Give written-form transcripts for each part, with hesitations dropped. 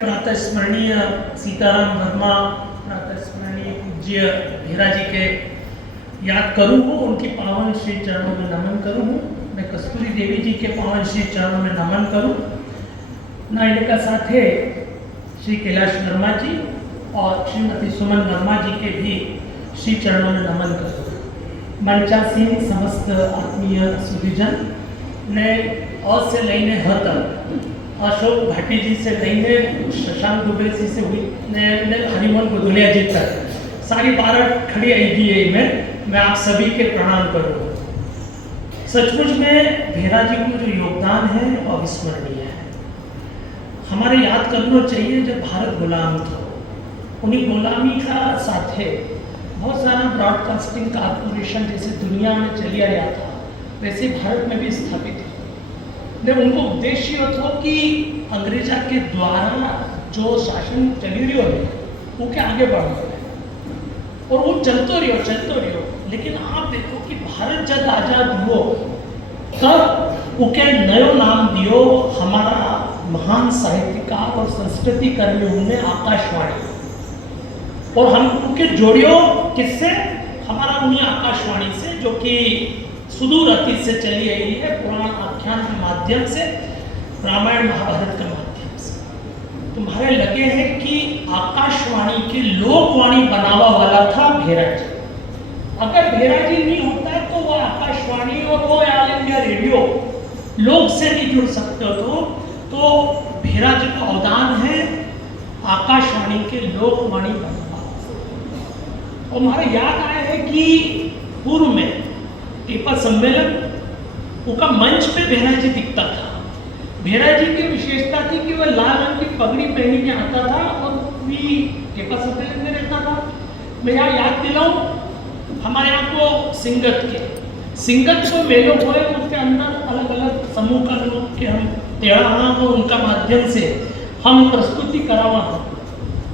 प्रातः स्मरणीय सीताराम वर्मा, प्रातः स्मरणीय पूज्य भेरा जी के याद करूँ हूँ, उनकी पावन श्री चरणों में नमन करूँ हूँ। मैं कस्तूरी देवी जी के पावन श्री चरणों में नमन करूँ। नायिका साथे श्री कैलाश वर्मा जी और श्रीमती सुमन वर्मा जी के भी श्री चरणों में नमन करूँ। मंचासीन समस्त आत्मीय सुधीजन ने और से लईने ह तक अशोक भाटी जी से लईने शशांक दुबे जी से ने हरिमोहन गोदुलिया जी तक सारी बारह खड़ी आएगी है मैं आप सभी के प्रणाम करूँ। सचमुच में भेरा जी को जो योगदान है अविस्मरणीय है। हमारे याद करना चाहिए जब भारत गुलाम था, उन्हीं गुलामी का साथ है बहुत सारा ब्रॉडकास्टिंग कॉर्पोरेशन जैसे दुनिया में चली आया था, वैसे भारत में भी स्थापित है। उनको उद्देश्य था कि अंग्रेजा के द्वारा जो शासन चली रही है वो के आगे बढ़ना है और वो चलते रहो। लेकिन आप देखो कि भारत जब आजाद हुआ तब उके नयो नाम दियो हमारा महान साहित्यकार और संस्कृति कर्मी उनने आकाशवाणी, और हम उनके जोड़ियो किससे, हमारा उन्हीं आकाशवाणी से जो कि सुदूर अतीत से चली आई है, पुराण आख्यान के माध्यम से, रामायण महाभारत के माध्यम से। तुम्हारे लगे हैं कि आकाशवाणी के लोकवाणी बनावा वाला था भेरा जी। अगर भेरा जी नहीं होता है तो वो आकाशवाणी और वो ऑल इंडिया रेडियो लोग से नहीं जुड़ सकते तो भेरा जी का अवदान है आकाशवाणी के लोकवाणी बनवा। और हमारे याद आया है कि पूर्व में पेपर सम्मेलन उनका मंच पे भेरा जी दिखता था। भेरा जी की विशेषता थी कि वह लाल रंग की पगड़ी पहनी के आता था और भी पेपर सम्मेलन में रहता था। मैं यहाँ याद दिलाऊं, हमारे यहाँ को सिंगत को मेलों हुए, उसके अंदर अलग अलग समूह का लोग के हम तेड़ा हो उनका माध्यम से हम प्रस्तुति करावा हो।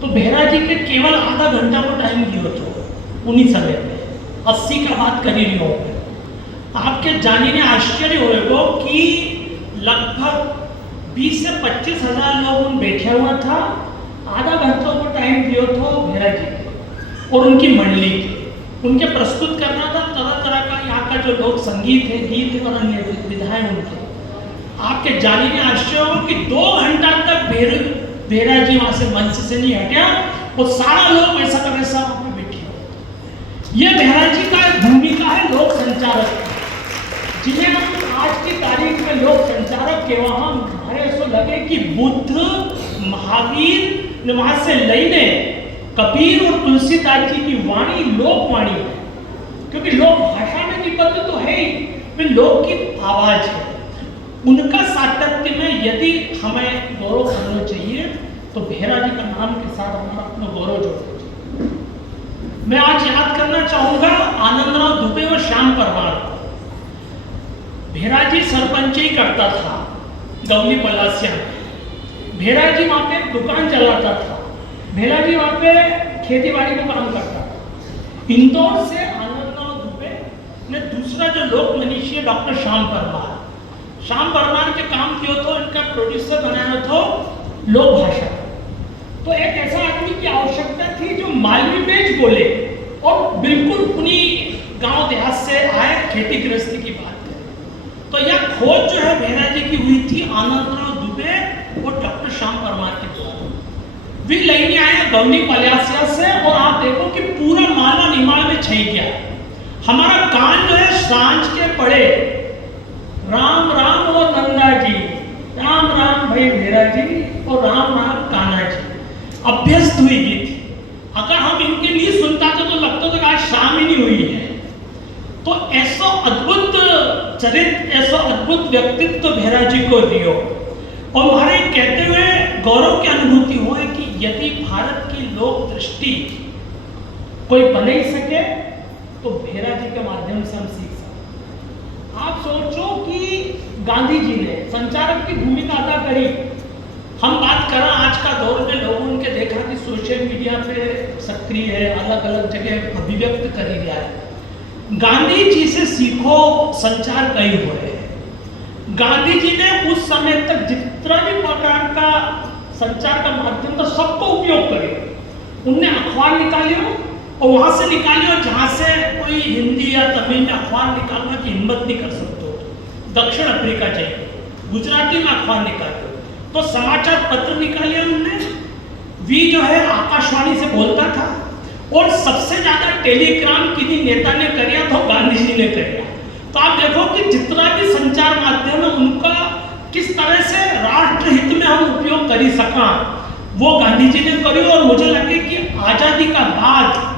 तो भेरा जी के केवल आधा घंटा को टाइम दियो तो उन्हीं समय में 80 का बात करी रही हो। आपके जाने में आश्चर्य होगा कि लगभग 20 से 25 हजार लोग उन बैठा हुआ था। आधा घंटा को टाइम दिया था भेरा जी के और उनकी मंडली के, उनके प्रस्तुत करना था तरह तरह का यहाँ का जो लोक संगीत है, गीत है और अन्य विधाएं उनके। आपके जाने में आश्चर्य होगा कि 2 घंटा तक भेरा जी वहां से मंच से नहीं हटा और सारा लोग वैसा का वैसा बैठे। ये भेरा जी का भूमिका है लोक संचारक, जिन्हें हम आज की तारीख में लोक संचारक के वहां हमारे ऐसा लगे कि बुद्ध महावीर ने वहां से लईने कबीर और तुलसीदास जी की वाणी लोकवाणी है, क्योंकि लोक भाषा में निबद्ध तो है ही, वे लोक की आवाज है। उनका सातत्य में यदि हमें गौरव करना चाहिए तो भेरा जी का नाम के साथ हमारा अपना गौरव जोड़ना चाहिए। मैं आज याद करना चाहूंगा आनंदराव दुबे और श्याम परमार को। भेरा जी सरपंच ही करता था गवली पलासिया में। भेरा जी वहां पे दुकान चलाता था। भेरा जी वहां पे खेती बाड़ी को काम करता था। इंदौर से आनंदराव दुबे ने दूसरा जो लोक मनीषी है डॉक्टर श्याम परमार के काम किया तो इनका प्रोड्यूसर बनाया था लोक भाषा। तो एक ऐसा आदमी की आवश्यकता थी जो मालवी बेच बोले और बिल्कुल उन्हीं गांव देहात से आए, खेती गृहस्थी की बात। तो यह खोज जो है भेरा जी की हुई थी आनंदराव दुबे और डॉक्टर श्याम परमार के द्वारा। वे लेने आए गवनी पलासिया से और आप देखो कि पूरा माला निमाड़ में छई गया। हमारा कान जो है सांझ के पड़े राम राम और नंदा जी, राम राम भाई भेरा जी और राम राम कान्हा जी अभ्यस्त हुई गई थी। अगर हम इनके लिए सुनता तो लगता था कि आज शाम ही नहीं हुई है। तो ऐसा अद्भुत चरित्र, ऐसा अद्भुत व्यक्तित्व भेरा जी को दियो। और हमारे कहते हुए गौरव की अनुभूति हो है कि यदि भारत की लोक दृष्टि कोई बना ही सके तो भेरा जी के माध्यम से हम सीख सकते। आप सोचो कि गांधी जी ने संचारक की भूमिका अदा करी। हम बात करें आज का दौर में लोगों के देखा कि सोशल मीडिया पे सक्रिय है, अलग अलग जगह अभिव्यक्त करी गया है। गांधी जी से सीखो संचार कई हुए। गांधी जी ने उस समय तक जितना भी प्रकार का संचार का माध्यम था, सबको उपयोग करे। उनने अखबार निकाली हो और वहां से निकाली हो जहां से कोई हिंदी या तमिल में अखबार निकालने की हिम्मत नहीं कर सकते हो। दक्षिण अफ्रीका चाहिए, गुजराती में अखबार निकाले तो समाचार पत्र निकाले उनने। वी जो है आकाशवाणी से बोलता था और सबसे ज्यादा टेलीग्राम किन्हीं नेता ने करिया तो गांधी जी ने करिया। तो आप देखो कि जितना भी संचार माध्यम है उनका किस तरह से राष्ट्र हित में हम उपयोग कर सका वो गांधी जी ने करी। और मुझे लगे कि आजादी का बाद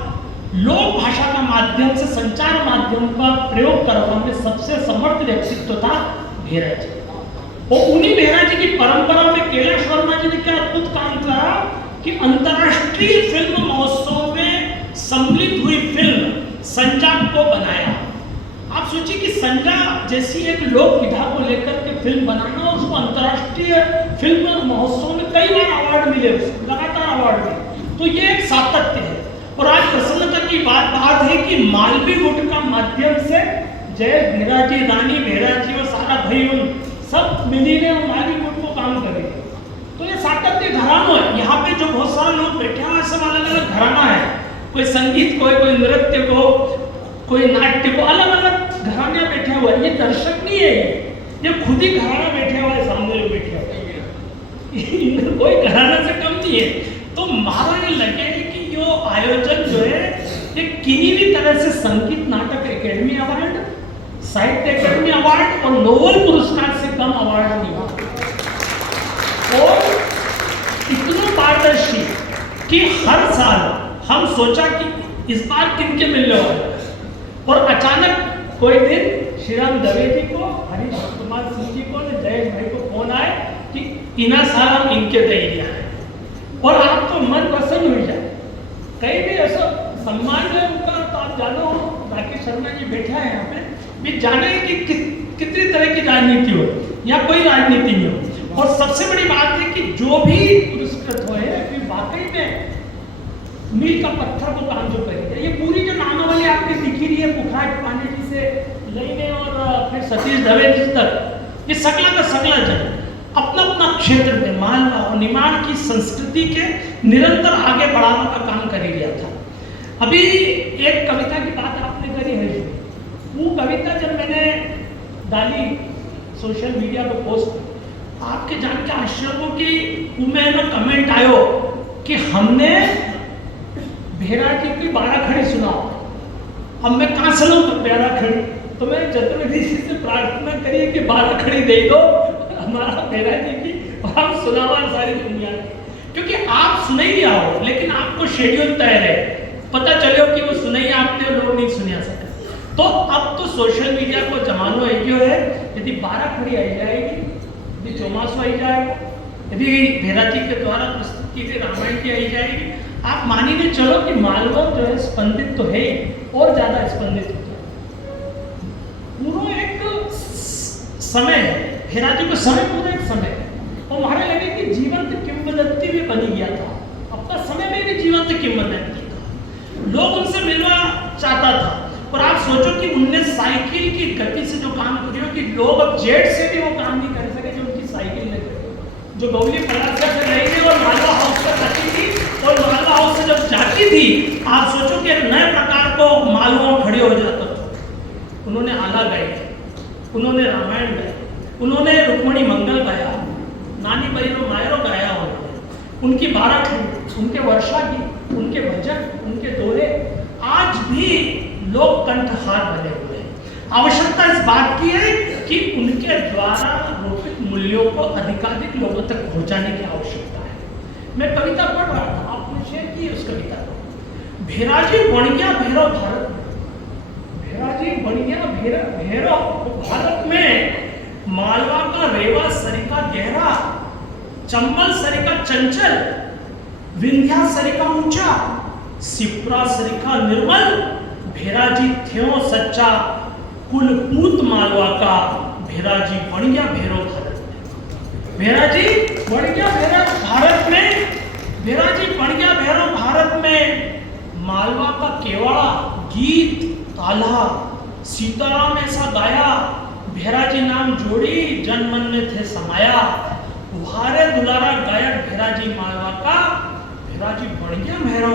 लोक भाषा का माध्यम से संचार माध्यम का प्रयोग करने में सबसे समर्थ व्यक्तित्व था भेरा जी। और उन्हीं भेरा जी की परंपरा में कैलाश वर्मा जी ने क्या अद्भुत काम करा कि अंतर्राष्ट्रीय फिल्म महोत्सव में सम्मिलित हुई फिल्म संजा को बनाया। आप सोचिए कि संजा जैसी एक लोक विधा को लेकर के फिल्म बनाना और उसको अंतर्राष्ट्रीय फिल्म महोत्सव में कई बार अवार्ड मिले, लगातार अवार्ड मिले, तो ये एक सातत्य है। और आज प्रसन्नता की बात है कि मालवी गुट का माध्यम से जय भेरा जी, रानी भेरा जी और सारा भाई उन सब मिलीने और मालवी गुट को काम करेंगे। तो ये सातत्य घराना है। यहाँ पे जो बहुत सारे लोग बैठे हैं सब अलग अलग घराना है, कोई संगीत को, कोई नृत्य को, कोई नाट्य को, अलग अलग घराने बैठे हुए। ये दर्शक नहीं है, ये खुद ही घराना बैठे हुए है, सामने लोग बैठे हुए कोई घराना से कम नहीं है। तो मारा ये लगे कि यो आयोजन जो है ये किन्हीं भी तरह से संगीत नाटक एकेडमी अवार्ड, साहित्य एकेडमी अवार्ड और नोबेल पुरस्कार से कम अवार्ड नहीं हुआ। और इतना पारदर्शी कि हर साल हम सोचा कि इस बार किनके मिलने वाले, और अचानक कोई दिन श्री राम दवे जी को, हरीश कुमार सिंह जी को, जयेश भाई को फोन आए कि इना साल हम इनके दे दिया है। और आपको मन प्रसन्न हो जाए। कहीं भी ऐसा सम्मान है उनका, तो आप जानो राकेश शर्मा जी बैठा है यहाँ पे, भी जाने कि कितनी तरह की राजनीति हो या कोई राजनीति नहीं हो। और सबसे बड़ी बात है कि जो भी पुरस्कृत हुए फिर वाकई में मील का पत्थर को काम जो करेगा। ये पूरी जो नामावली आपने दिखी रही है पुखराज पांडे जी से लेने और फिर सतीश दवे जी तक, ये सगला का सगला जन अपना अपना क्षेत्र में मालवा और निमाड़ की संस्कृति के निरंतर आगे बढ़ाने का काम कर ही लिया था। अभी एक कविता की बात आपने करी है, वो कविता जब मैंने डाली सोशल मीडिया पर पोस्ट, आपके जान के आश्चर्य हो कि उनमें कमेंट आयो कि हमने भेरा जी की 12 खड़ी सुनाओ। अब मैं कहाँ से लूँ 12 खड़ी? तो मैं चतुर्वेदी जी से प्रार्थना करिए कि 12 खड़ी दे दो हमारा भेरा जी की, और हम सुनावा सारी दुनिया की। क्योंकि आप सुने ही आओ, लेकिन आपको शेड्यूल तय है, पता चलो कि वो सुने ही आपने लोग नहीं सुनिया सके। तो अब तो सोशल मीडिया को जमानो एगियो है, यदि 12 खड़ी आई जाएगी, यदि चौमासो आई जाएगा, यदि भेरा जी के द्वारा प्रस्तुत की गई रामायण की आई जाएगी, आप मानी नहीं चलो कि मालवा जो है स्पंदित तो है और ज्यादा स्पंदित होता है। पूरा एक समय है, भेरा जी को समय पूरा एक समय है। और हमारे लगे कि जीवंत किंवदंती भी बनी गया था, अपना समय में भी जीवंत किंवदंती था, लोग उनसे मिलना चाहता था। और आप सोचो कि उनने साइकिल की गति से जो काम करियो कि लोग अब जेट से भी वो काम नहीं कर सके जो उनकी साइकिल ने करी, जो गौली पलासा से रही थी और मालवा हाउस तक आती थी, और मालवा हाउस से जब जाती थी आप सोचो कि एक नए प्रकार को मालवा खड़े हो जाता था। उन्होंने आला गाई, उन्होंने रामायण गाई, उन्होंने रुक्मणी मंगल गाया, नानी बहिरो मायरो गाया, उनकी 12 खड़ी, उनके वर्षा गीत, उनके भजन, उनके दोहे आज भी लोग कंठहार बने हुए हैं। आवश्यकता इस बात की है कि उनके द्वारा रोपित मूल्यों को अधिकाधिक लोगों तक पहुंचाने की आवश्यकता है। मैं कविता पढ़ रहा था, आपने शेयर की उस कविता को। भेराजी बणिया भैरव भारत में, भेराजी बणिया भैरव भारत में, मालवा का रेवा सरिका गहरा, चंबल सरिका चंचल, विंध्या सरिका ऊंचा, सिप्रा सरिका निर्मल, भेराजी थ्यो सच्चा कुलपूत मालवा का, भेराजी बणिया भैरव भारत में। भेराजी बणिया भैरव भारत में, भेराजी बणिया भैरव भारत में, मालवा का केवड़ा गीत ताला, सीताराम ऐसा गाया, भेराजी नाम जोड़ी जन मन में थे समाया, तुम्हारे दुलारा गायक भेराजी मालवा का, भेराजी बढ़िया भैरव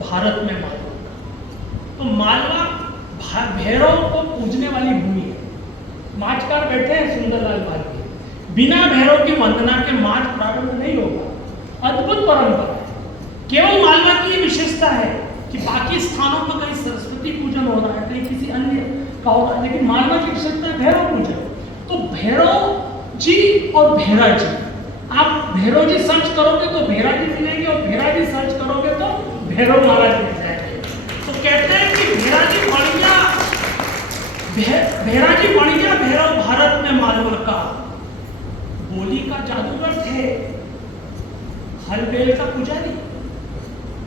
भारत में मालवा का। तो मालवा भैरव को पूजने वाली भूमि है। माचकार बैठे हैं सुंदरलाल बालके, बिना भैरव की वंदना के माच प्रारंभ नहीं होगा। अद्भुत परंपरा है। केवल मालवा की विशेषता है कि बाकी स्थानों पर कहीं सरस्वती पूजन हो रहा है, कहीं किसी अन्य का हो रहा है, लेकिन मालवा की विशेषता है भैरव पूजन। तो भैरव जी और भेरा जी, आप भैरव जी सर्च करोगे तो भेरा जी मिलेंगे, और भेरा जी सर्च करोगे तो भैरव महाराज मिल जाएंगे। तो कहते हैं कि भेरा जी बढ़िया भैरव भारत में मालवा का, बोली का जादूगर थे, हलबेल का पुजारी,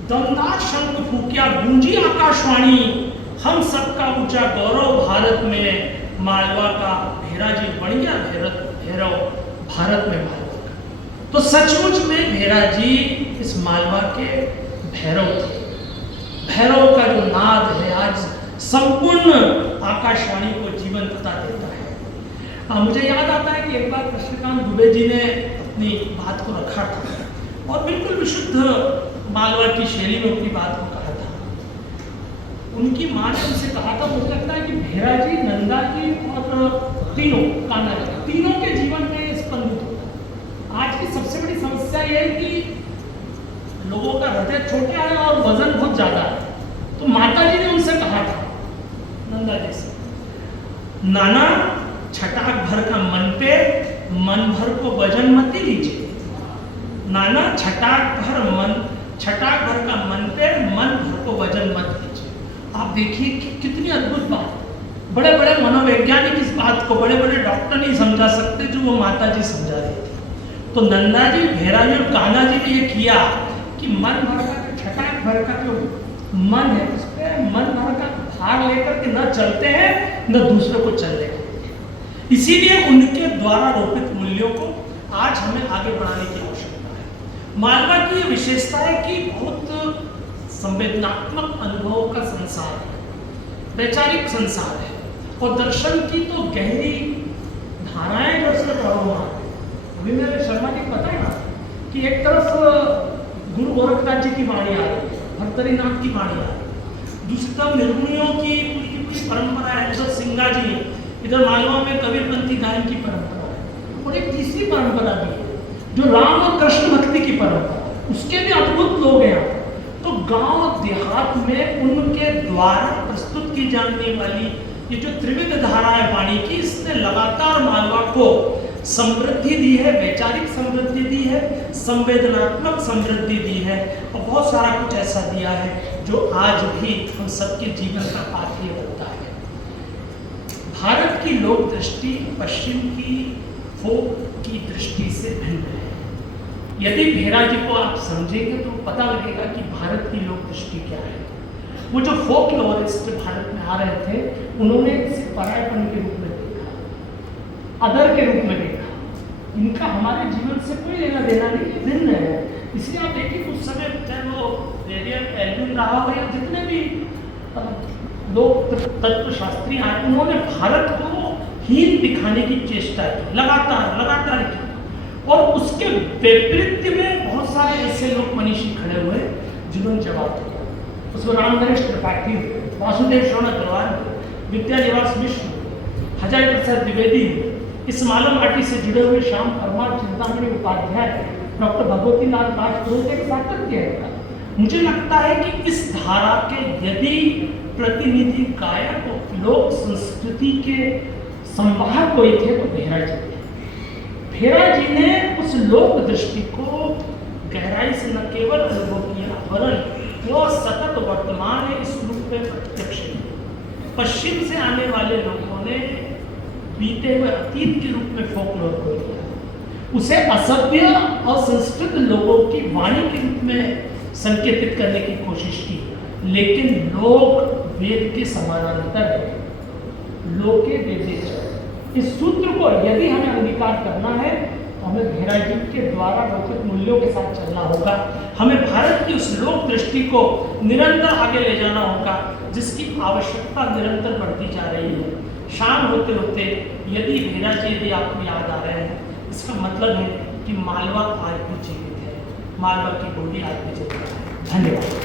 दमदार शंख फूकिया गूंजी आकाशवाणी, हम सबका ऊंचा गौरव भारत में मालवा का, भेराजी बढ़िया भैरव भारत में मालवा का। तो सचमुच में भेराजी इस मालवा के भैरव थे। भैरव का जो नाद है आज संपूर्ण आकाशवाणी को जीवंतता देता है। मुझे याद आता है कि एक बार कृष्णकांत दुबे जी ने अपनी बात को रखा था और बिल्कुल विशुद्ध मालवा की शैली में अपनी बात को कहा था। उनकी माँ ने उनसे कहा था, मुझे लगता है कि भेरा जी, नंदा जी और तीनों कान्हा जी, तीनों के जीवन में स्पंदित होता है। आज की सबसे बड़ी समस्या यह है कि लोगों का हृदय छोटा है और वजन बहुत ज्यादा है। तो माता जी ने उनसे कहा था, नंदा जी से, नाना छटाक भर का मन पे, मन भर को वजन मत लीजिए। नाना छटाक भर का मन पे, मन भर को वजन मत लीजिए। आप देखिए कि कितनी अद्भुत बात। बड़े बड़े मनोवैज्ञानिक इस बात को, बड़े बड़े डॉक्टर नहीं समझा सकते जो वो माता जी समझा रही थी। तो नंदा जी, भेरा जी और कान्हा जी ने ये किया कि मन भर का, छटाक भर का जो मन है उस पर मन भर का भार लेकर के न चलते हैं न दूसरे को चलने देते। इसीलिए उनके द्वारा रोपित मूल्यों को आज हमें आगे बढ़ाने की आवश्यकता है। मालवा की ये विशेषता है कि बहुत संवेदनात्मक अनुभवों का संसार है, वैचारिक संसार है, और दर्शन की तो गहरी धाराएं जो उसमें प्रवाह। अभी मेरे शर्मा जी पता है ना कि एक तरफ गुरु गोरखनाथ जी की वाणी आ रही है, भर्तरीनाथ की वाणी आ रही है, दूसरी तरफ निर्गुणियों की पूरी परंपरा है, उधर सिंगा जी, इधर मालवा में कबीरपंथी गायन की परंपरा है, और एक तीसरी परंपरा भी है जो राम और कृष्ण भक्ति की परंपरा है, उसके भी अद्भुत लोग हैं। तो गांव देहात में उनके द्वारा प्रस्तुत की जाने वाली ये जो त्रिविध धारा है वाणी की, इसने लगातार मालवा को समृद्धि दी है, वैचारिक समृद्धि दी है, संवेदनात्मक समृद्धि दी है, और बहुत सारा कुछ ऐसा दिया है जो आज भी हम सबके जीवन का पाथेय बनता है। भारत की लोक दृष्टि पश्चिम की फोक की दृष्टि से भिन्न है। यदि भेरा जी को आप समझेंगे तो पता लगेगा कि भारत की लोक दृष्टि क्या है। वो जो फोक लोरिस्ट भारत में आ रहे थे, उन्होंने इसे परायपन के रूप में देखा, अदर के रूप में देखा। इनका हमारे जीवन से कोई लेना देना नहीं, भिन्न है। इसलिए आप देखिए उस समय चाहे वो रेडियन एल्विन रहा हो या जितने भी लोग तत्वशास्त्री आए, उन्होंने भारत को हीन दिखाने की चेष्टा की, लगातार की। और उसके विपरीत में बहुत सारे ऐसे लोग मनीषी खड़े हुए जिन्होंने जवाब दिया। उसमें राम गणेश त्रिपाठी, वासुदेव श्रवण अग्रवाल, विद्या निवास मिश्र, हजारी प्रसाद द्विवेदी, इस मालम आटी से जुड़े हुए श्याम परमार, चिंतामणि उपाध्याय, डॉक्टर भगवती लाल राजपुरोहित एक सातत्य है। मुझे लगता है कि इस धारा के यदि प्रतिनिधि गायक लोक संस्कृति के संवाहक कोई थे तो भेरा जी थे। भेरा जी ने उस लोक दृष्टि को गहराई से न केवल अनुभव किया, वरन वो सतत वर्तमान है इस रूप में प्रत्यक्ष किया। पश्चिम से आने वाले लोगों ने बीते हुए अतीत के रूप में फोकलोर को लिया, उसे असभ्य और संस्कृत लोगों की वाणी के रूप में संकेतित करने की कोशिश की। लेकिन लोक वेद के समानांतर है, लोके वेदे च। इस सूत्र को यदि हमें अंगीकार करना है तो हमें भेरा जी के द्वारा रोचित मूल्यों के साथ चलना होगा। हमें भारत की उस लोक दृष्टि को निरंतर आगे ले जाना होगा, जिसकी आवश्यकता निरंतर बढ़ती जा रही है। शाम होते होते यदि भेरा जी यदि आपको याद आ रहे हैं, इसका मतलब है कि मालवा आज भी जीवित है, मालवा की बोली आज भी जिंदा है। धन्यवाद।